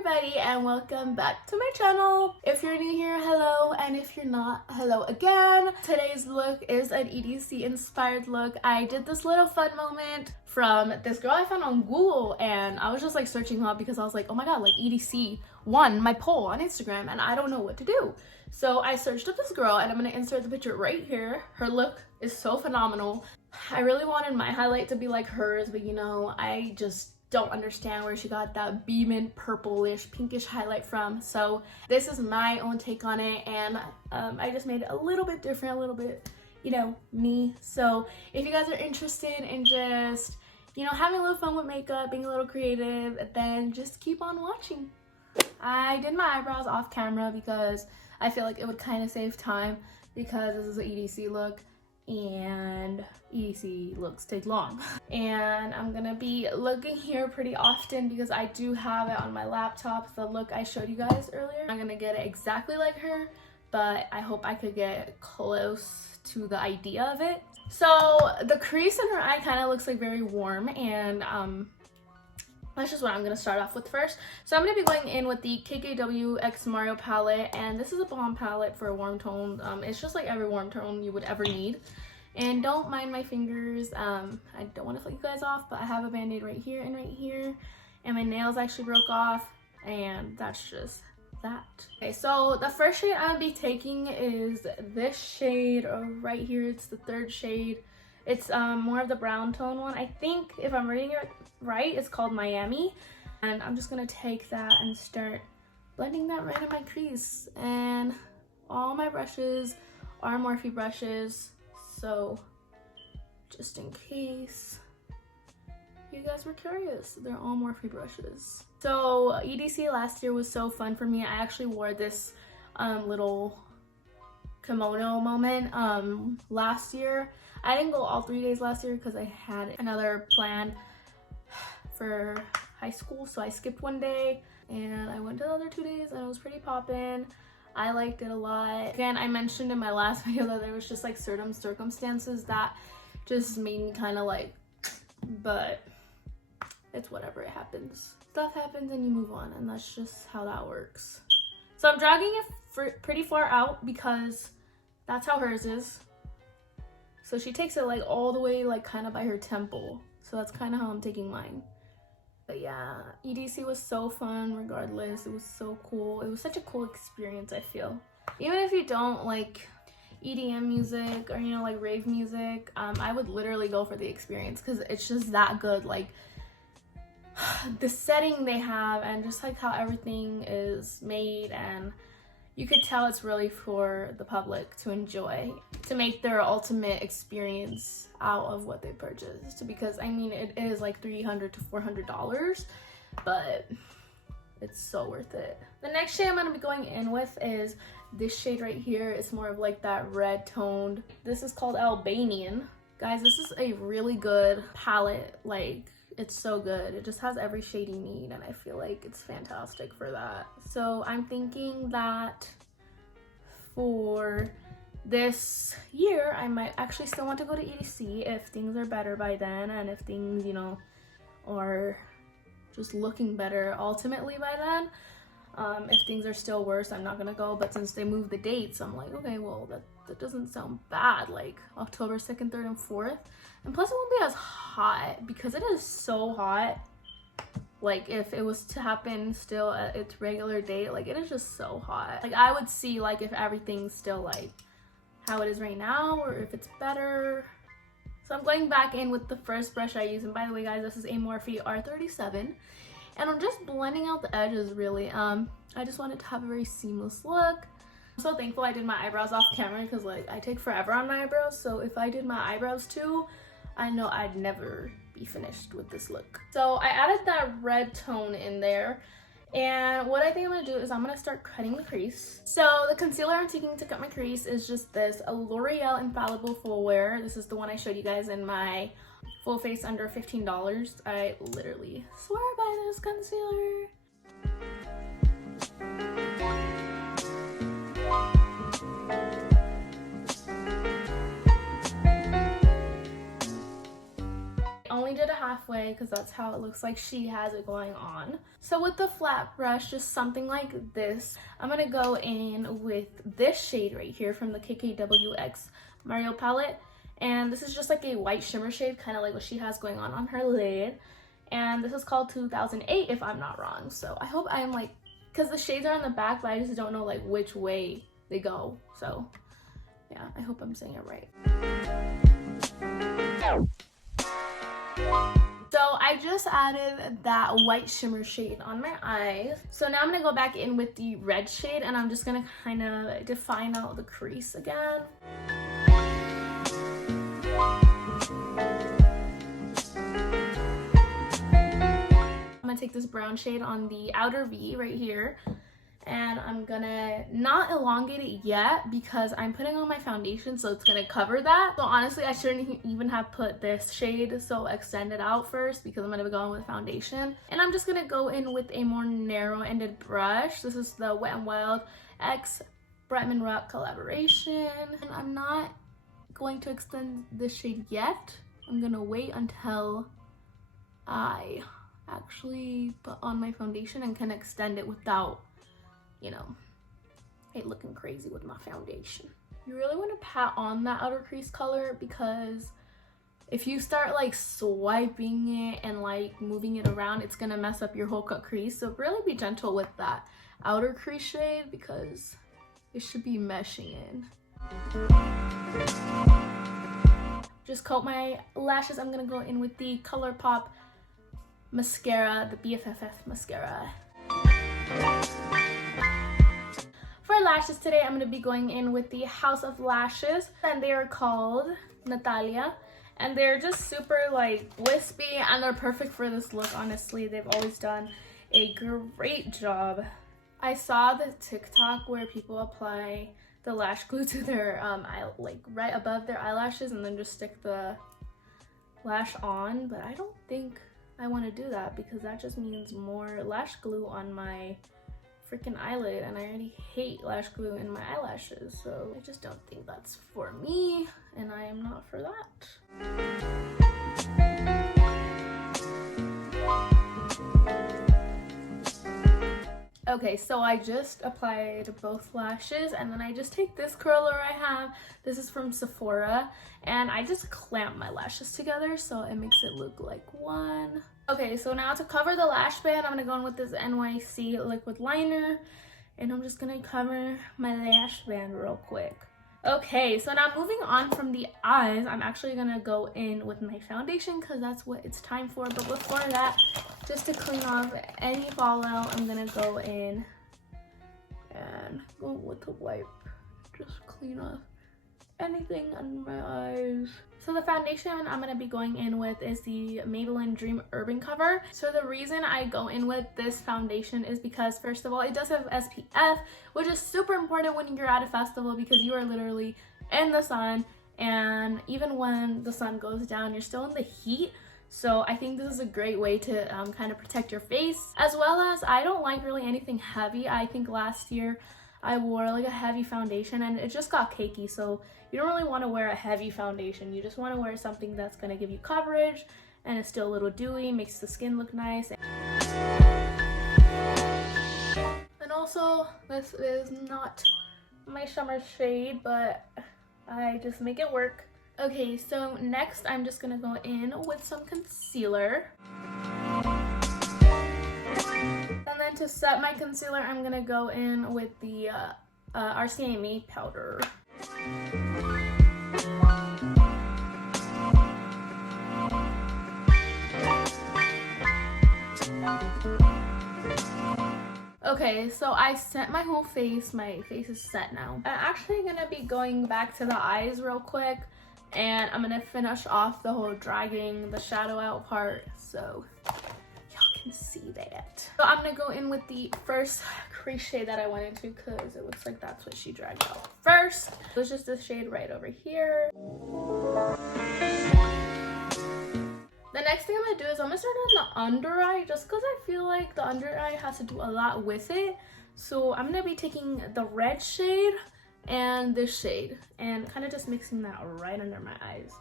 everybody and welcome back to my channel. If you're new here, hello, and if you're not, hello again. Today's look is an EDC inspired look. I did this little fun moment from this girl I found on Google, and I was just like searching her up because I was like, oh my god, like EDC won my poll on Instagram and I don't know what to do. So I searched up this girl and I'm gonna insert the picture right here. Her look is so phenomenal. I really wanted my highlight to be like hers, but you know, I just don't understand where she got that beaming purplish pinkish highlight from. So this is my own take on it, and I just made it a little bit different, a little bit, you know, me. So if you guys are interested in just, you know, having a little fun with makeup, being a little creative, then just keep on watching. I did my eyebrows off camera because I feel like it would kind of save time, because this is an EDC look and EDC looks take long. And I'm gonna be looking here pretty often because I do have it on my laptop, the look I showed you guys earlier. I'm gonna get it exactly like her, but I hope I could get close to the idea of it. So the crease in her eye kind of looks like very warm, and that's just what I'm gonna start off with first. So I'm gonna be going in with the KKW X Mario palette, and this is a bomb palette for a warm tone. It's just like every warm tone you would ever need. And don't mind my fingers. I don't want to flick you guys off, but I have a band-aid right here and right here, and my nails actually broke off, and that's just that. Okay, so the first shade I'll be taking is this shade right here. It's the third shade. It's more of the brown tone one. I think if I'm reading it right, it's called Miami. And I'm just gonna take that and start blending that right in my crease. And all my brushes are Morphe brushes, so just in case you guys were curious, they're all Morphe brushes. So EDC last year was so fun for me. I actually wore this little kimono moment last year. I didn't go all 3 days last year because I had another plan for high school, so I skipped one day and I went to the other 2 days, and it was pretty poppin'. I liked it a lot. Again, I mentioned in my last video that there was just like certain circumstances that just made me kind of like, but it's whatever, it happens. Stuff happens and you move on, and that's just how that works. So I'm dragging it pretty far out because that's how hers is. So she takes it like all the way like kind of by her temple. So that's kind of how I'm taking mine. But yeah, EDC was so fun regardless. It was so cool. It was such a cool experience, I feel. Even if you don't like EDM music or, you know, like rave music, I would literally go for the experience because it's just that good. Like the setting they have and just like how everything is made, and you could tell it's really for the public to enjoy, to make their ultimate experience out of what they purchased. Because I mean, it is like $300 to $400, but it's so worth it. The next shade I'm gonna be going in with is this shade right here. It's more of like that red toned. This is called Albanian. Guys, this is a really good palette. Like, it's so good. It just has every shade you need, and I feel like it's fantastic for that. So I'm thinking that for this year, I might actually still want to go to EDC if things are better by then, and if things, you know, are just looking better ultimately by then. If things are still worse, I'm not gonna go, but since they moved the dates, I'm like, okay, well, that doesn't sound bad, like October 2nd, 3rd, and 4th. And plus it won't be as hot because it is so hot. Like if it was to happen still at its regular date, like it is just so hot. Like I would see like if everything's still like how it is right now or if it's better. So I'm going back in with the first brush I use, and by the way guys, this is a Morphe R37, and I'm just blending out the edges really. I just wanted to have a very seamless look. I'm so thankful I did my eyebrows off camera because like I take forever on my eyebrows, so if I did my eyebrows too, I know I'd never be finished with this look. So I added that red tone in there, and what I think I'm gonna do is I'm gonna start cutting the crease. So the concealer I'm taking to cut my crease is just this, a L'Oreal Infallible Full Wear. This is the one I showed you guys in my full face under $15. I literally swear by this concealer. only did it halfway because that's how it looks like she has it going on. So with the flat brush, just something like this, I'm gonna go in with this shade right here from the KKWX Mario palette. And this is just like a white shimmer shade, kind of like what she has going on her lid. And this is called 2008 if I'm not wrong. So I hope I'm like, because the shades are on the back, but I just don't know like which way they go. So yeah, I hope I'm saying it right. So I just added that white shimmer shade on my eyes. So now I'm gonna go back in with the red shade and I'm just gonna kind of define out the crease again. I'm gonna take this brown shade on the outer V right here, and I'm gonna not elongate it yet because I'm putting on my foundation, so it's gonna cover that. So honestly, I shouldn't even have put this shade so extended out first because I'm gonna be going with foundation. And I'm just gonna go in with a more narrow-ended brush. This is the Wet n Wild X Bretman Rock collaboration. And I'm not going to extend this shade yet. I'm gonna wait until I actually put on my foundation and can extend it without, you know, it looking crazy with my foundation. You really want to pat on that outer crease color because if you start like swiping it and like moving it around, it's gonna mess up your whole cut crease. So really be gentle with that outer crease shade because it should be meshing in. Just coat my lashes. I'm gonna go in with the ColourPop mascara, the BFFF mascara. For lashes today, I'm going to be going in with the House of Lashes, and they are called Natalia, and they're just super like wispy and they're perfect for this look. Honestly, they've always done a great job. I saw the TikTok where people apply the lash glue to their like right above their eyelashes and then just stick the lash on, but I don't think I want to do that because that just means more lash glue on my freaking eyelid, and I already hate lash glue in my eyelashes, so I just don't think that's for me, and I am not for that. Okay, so I just applied both lashes, and then I just take this curler I have. This is from Sephora, and I just clamp my lashes together so it makes it look like one. Okay, so now to cover the lash band, I'm gonna go in with this NYC liquid liner, and I'm just gonna cover my lash band real quick. Okay, so now moving on from the eyes, I'm actually gonna go in with my foundation because that's what it's time for. But before that, just to clean off any fallout, I'm gonna go in and go with the wipe. Just clean off anything under my eyes. So the foundation I'm gonna be going in with is the Maybelline Dream Urban Cover. So the reason I go in with this foundation is because, first of all, it does have SPF, which is super important when you're at a festival because you are literally in the sun, and even when the sun goes down, you're still in the heat. So I think this is a great way to kind of protect your face, as well as I don't like really anything heavy. I think last year I wore like a heavy foundation and it just got cakey, so you don't really want to wear a heavy foundation. You just want to wear something that's going to give you coverage and it's still a little dewy, makes the skin look nice. And also, this is not my summer shade, but I just make it work. Okay, so next I'm just going to go in with some concealer. And then to set my concealer, I'm gonna go in with the RCMA powder. Okay, so I set my whole face. My face is set now. I'm actually gonna be going back to the eyes real quick, and I'm gonna finish off the whole dragging the shadow out part, so can see that. So I'm gonna go in with the first crease shade that I went into because it looks like that's what she dragged out first. It was just this shade right over here. The next thing I'm gonna do is I'm gonna start on the under eye just because I feel like the under eye has to do a lot with it. So I'm gonna be taking the red shade and this shade and kind of just mixing that right under my eyes.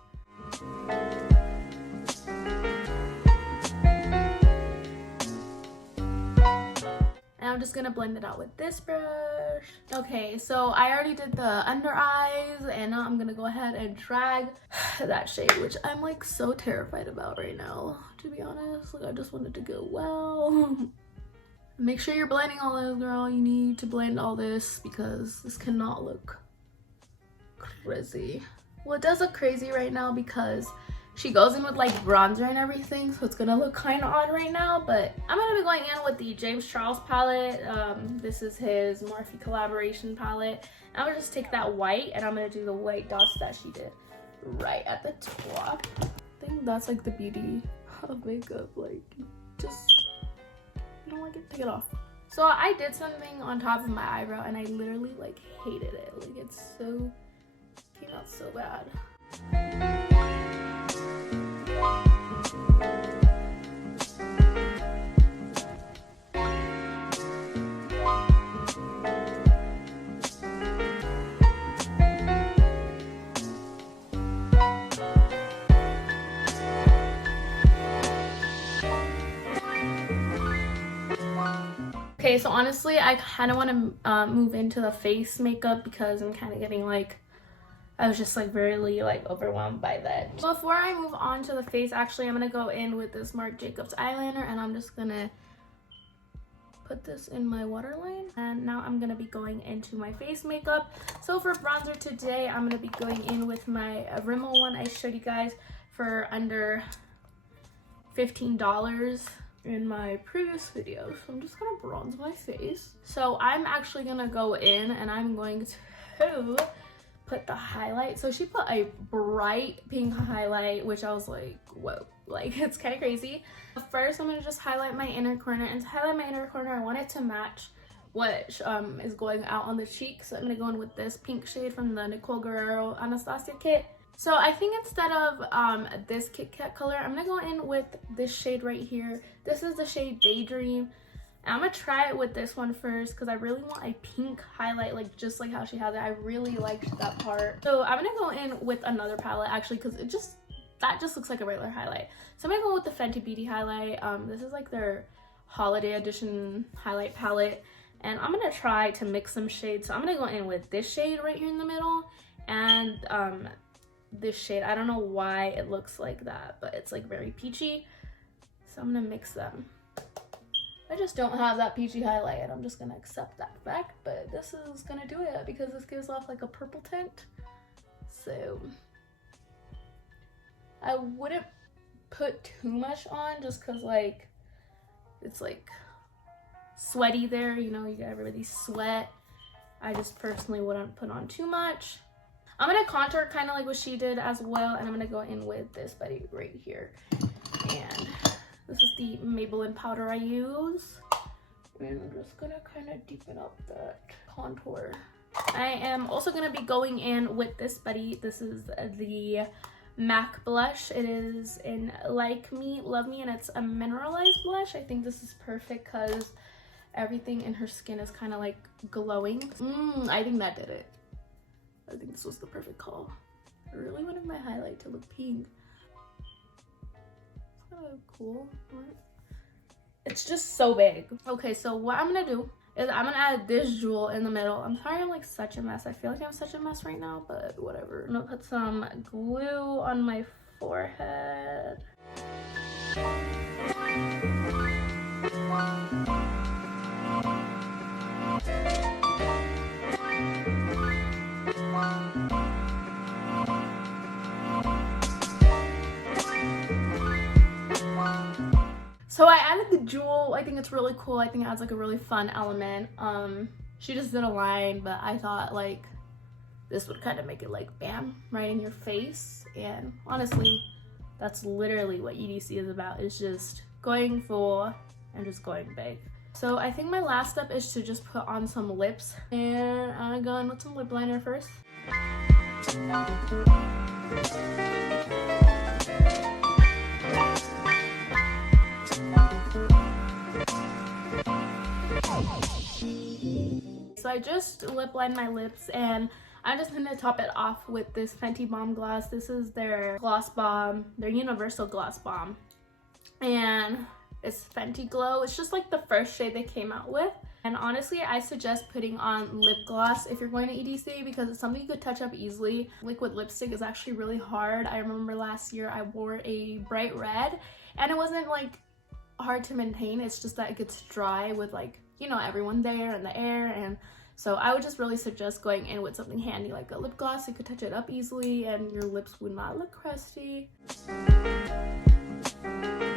I'm just gonna blend it out with this brush. Okay, so I already did the under eyes, and now I'm gonna go ahead and drag that shade, which I'm like so terrified about right now, to be honest. Like, I just want it to go well. Make sure you're blending all this, girl. You need to blend all this because this cannot look crazy. Well, it does look crazy right now because she goes in with like bronzer and everything, so it's gonna look kind of odd right now. But I'm gonna be going in with the James Charles palette. This is his Morphe collaboration palette. I'm gonna just take that white and I'm gonna do the white dots that she did right at the top. I think that's like the beauty of makeup. Like, just, you don't like it, take it off. So I did something on top of my eyebrow and I literally like hated it. Like, it's so, came out so bad. Okay, so honestly, I kind of want to move into the face makeup because I'm kind of getting like, I was just like really like overwhelmed by that. Before I move on to the face, actually, I'm going to go in with this Marc Jacobs eyeliner and I'm just going to put this in my waterline. And now I'm going to be going into my face makeup. So for bronzer today, I'm going to be going in with my Rimmel one I showed you guys for under $15 in my previous video. So I'm just gonna bronze my face. So I'm actually gonna go in and I'm going to put the highlight. So she put a bright pink highlight, which I was like, whoa, like it's kind of crazy. First, I'm gonna just highlight my inner corner, and to highlight my inner corner, I want it to match what is going out on the cheek. So I'm gonna go in with this pink shade from the Nicole Guerrero Anastasia kit. So I think instead of this Kit Kat color, I'm gonna go in with this shade right here. This is the shade Daydream. And I'm gonna try it with this one first because I really want a pink highlight, like just like how she has it. I really liked that part. So I'm gonna go in with another palette actually because that just looks like a regular highlight. So I'm gonna go with the Fenty Beauty highlight. This is like their holiday edition highlight palette. And I'm gonna try to mix some shades. So I'm gonna go in with this shade right here in the middle and this shade. I don't know why it looks like that, but it's like very peachy. So I'm gonna mix them. I just don't have that peachy highlight and I'm just gonna accept that fact, but this is gonna do it because this gives off like a purple tint. So I wouldn't put too much on just because like it's like sweaty there, you know, you get everybody sweat. I just personally wouldn't put on too much. I'm gonna contour kind of like what she did as well, and I'm gonna go in with this buddy right here. And this is the Maybelline powder I use. And I'm just gonna kind of deepen up that contour. I am also gonna be going in with this buddy. This is the MAC blush. It is in Like Me, Love Me, and it's a mineralized blush. I think this is perfect because everything in her skin is kind of like glowing. I think that did it. I think this was the perfect call. I really wanted my highlight to look pink. It's kind of cool. It's just so big. Okay, so what I'm gonna do is I'm gonna add this jewel in the middle. I'm sorry I'm like such a mess. I feel like I'm such a mess right now, but whatever. I'm gonna put some glue on my forehead. So I added the jewel. I think it's really cool. I think it adds like a really fun element. She just did a line, but I thought like this would kind of make it like bam, right in your face. And honestly, that's literally what EDC is about. It's just going full and just going big. So I think my last step is to just put on some lips. And I'm gonna go in with some lip liner first. So I just lip lined my lips and I'm just gonna top it off with this Fenty Balm Gloss. This is their gloss bomb, their universal gloss bomb. And It's Fenty Glow. It's just like the first shade they came out with. And honestly, I suggest putting on lip gloss if you're going to EDC because it's something you could touch up easily. Liquid lipstick is actually really hard. I remember last year I wore a bright red and it wasn't like hard to maintain. It's just that it gets dry with like, you know, everyone there and the air. And so I would just really suggest going in with something handy like a lip gloss. You could touch it up easily and your lips would not look crusty.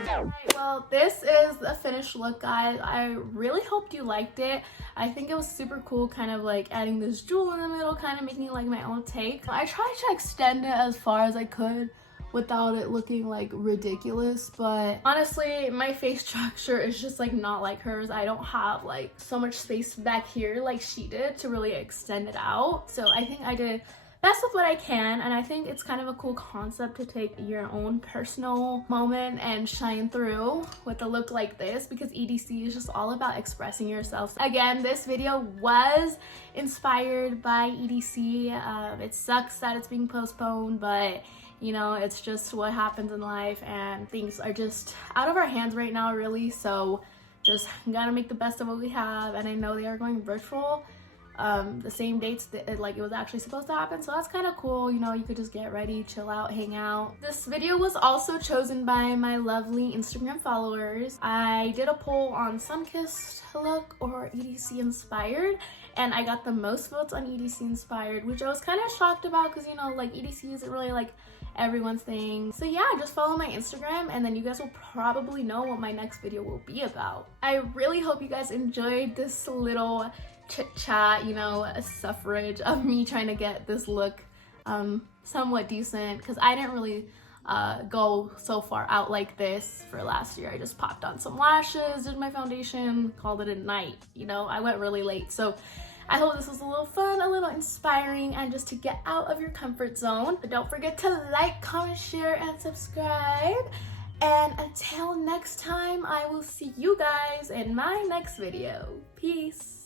Alright, well, this is the finished look, guys. I really hoped you liked it. I think it was super cool, kind of like adding this jewel in the middle, kind of making it like my own take. I tried to extend it as far as I could without it looking like ridiculous, but honestly my face structure is just like not like hers. I don't have like so much space back here like she did to really extend it out, so I think I did best with what I can, and I think it's kind of a cool concept to take your own personal moment and shine through with a look like this, because EDC is just all about expressing yourself. Again, this video was inspired by EDC. It sucks that it's being postponed, but you know, it's just what happens in life and things are just out of our hands right now, really. So just gotta make the best of what we have, and I know they are going virtual the same dates that like it was actually supposed to happen, so that's kind of cool. You know, you could just get ready, chill out, hang out. This video was also chosen by my lovely Instagram followers. I did a poll on sun-kissed look or EDC inspired, and I got the most votes on EDC inspired, which I was kind of shocked about because, you know, like EDC isn't really like everyone's thing. So yeah, just follow my Instagram and then you guys will probably know what my next video will be about. I really hope you guys enjoyed this little chit chat, you know, a suffrage of me trying to get this look somewhat decent, because I didn't really go so far out like this for last year. I just popped on some lashes, did my foundation, called it a night. You know, I went really late, so I hope this was a little fun, a little inspiring, and just to get out of your comfort zone. But don't forget to like, comment, share, and subscribe. And until next time, I will see you guys in my next video. Peace.